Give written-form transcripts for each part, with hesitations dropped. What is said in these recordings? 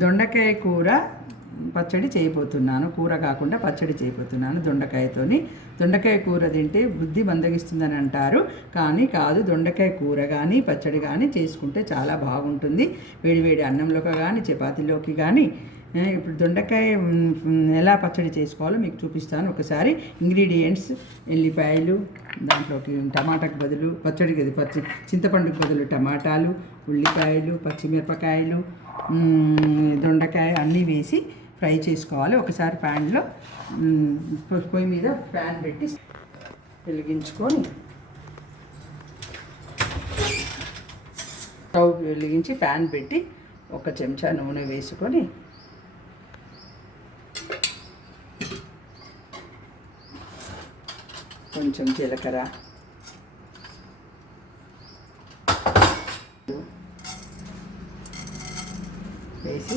దొండకాయ కూర పచ్చడి చేయబోతున్నాను. కూర కాకుండా పచ్చడి చేయబోతున్నాను దొండకాయతోని. దొండకాయ కూర తింటే బుద్ధి మందగిస్తుందని అంటారు, కానీ కాదు. దొండకాయ కూర కానీ పచ్చడి కానీ చేసుకుంటే చాలా బాగుంటుంది. వేడివేడి అన్నంలోకి కానీ చపాతీలోకి కానీ. ఇప్పుడు దొండకాయ ఎలా పచ్చడి చేసుకోవాలో మీకు చూపిస్తాను. ఒకసారి ఇంగ్రీడియంట్స్: ఎల్లిపాయలు, దాంట్లోకి టమాటాకు బదులు చింతపండుకు బదులు టమాటాలు, ఉల్లిపాయలు, పచ్చిమిరపకాయలు, దొండకాయ అన్నీ వేసి ఫ్రై చేసుకోవాలి. ఒకసారి ప్యాన్లో పొయ్యి మీద ప్యాన్ పెట్టి వెలిగించుకొని స్టవ్ వెలిగించి ప్యాన్ పెట్టి 1 చెంచా నూనె వేసుకొని కొంచెం జీలకర్ర, వేసి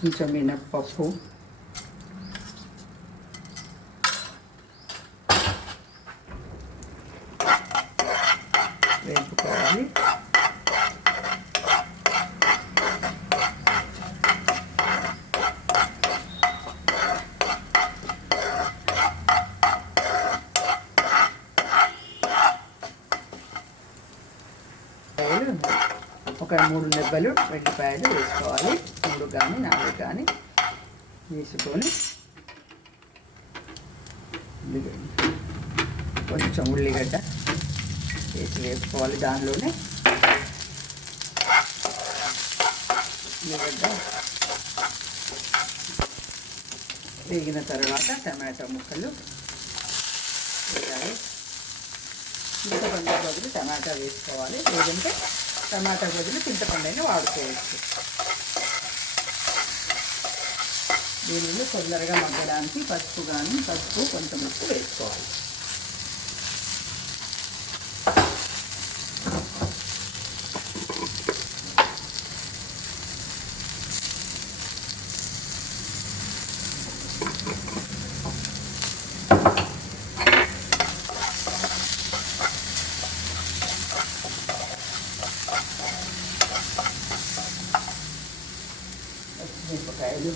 కొంచెం మినప్పప్పు, వేపుకోవాలి. ఒక 3 నెబ్బలు వెల్లిపాయలు వేసుకోవాలి. 3 కానీ 4 కానీ వేసుకొని కొంచెం ఉల్లిగడ్డ వేసి వేసుకోవాలి. దానిలోనే ఉల్లిగడ్డ వేగిన తర్వాత టమాటా ముక్కలు వేయాలి. చింతపండు బదులు టమాటా వేసుకోవాలి, లేదంటే టమాటా బదులు చింతపండుని వాడుకోవచ్చు. దీనిలో తొందరగా మగ్గడానికి పసుపు కొంచెం ఉప్పు వేసుకోవాలి. మిరపకాయలు,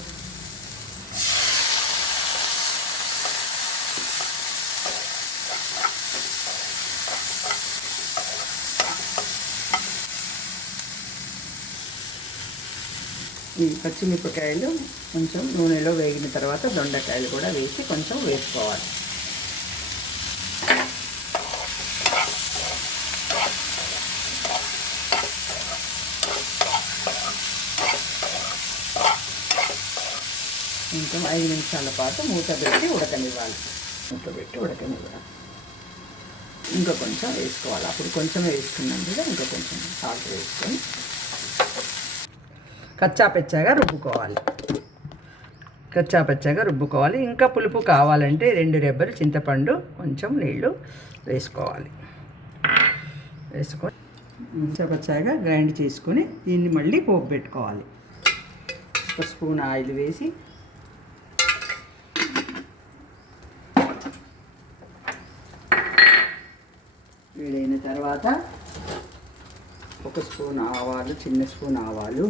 ఈ పచ్చిమిరపకాయలు కొంచెం నూనెలో వేగిన తర్వాత దొండకాయలు కూడా వేసి కొంచెం వేసుకోవాలి. కొంచెం 5 నిమిషాల పాటు మూత పెట్టి ఉడకనివ్వాలి. ఇంకా కొంచెం వేసుకోవాలి. అప్పుడు కొంచెం వేసుకున్నాం కదా, ఇంకా కొంచెం సాల్ట్ వేసుకొని కచ్చాపచ్చాగా రుబ్బుకోవాలి. ఇంకా పులుపు కావాలంటే 2 రెబ్బలు చింతపండు, కొంచెం నీళ్ళు వేసుకొని కచ్చాపచ్చాగా గ్రైండ్ చేసుకొని దీన్ని మళ్ళీ పోపు పెట్టుకోవాలి. 1 స్పూన్ ఆయిల్ వేసి వేడైన తర్వాత 1 స్పూన్ ఆవాలు, చిన్న స్పూన్ ఆవాలు,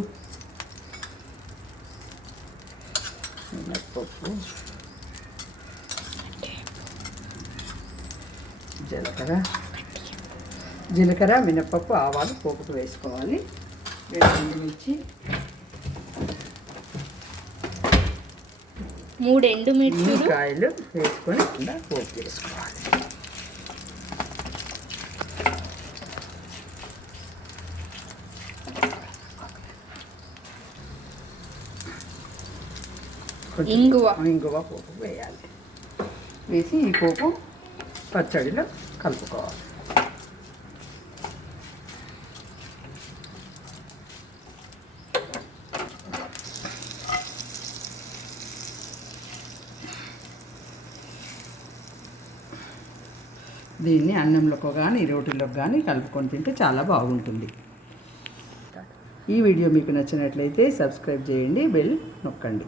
మినప్పప్పు, జీలకర్ర, మినప్పప్పు, ఆవాలు పోపుకు వేసుకోవాలి. ఎండుమిర్చి, 3 ఎండుమిర్చి కాయలు వేసుకొని పోపు వేసుకోవాలి. ఇంగువ పోపు వేయాలి. వేసి ఈ పోపు పచ్చడిలో కలుపుకోవాలి. దీన్ని అన్నంలోకి కానీ రోటీలోకి కానీ కలుపుకొని తింటే చాలా బాగుంటుంది. ఈ వీడియో మీకు నచ్చినట్లయితే సబ్స్క్రైబ్ చేయండి, బెల్ నొక్కండి.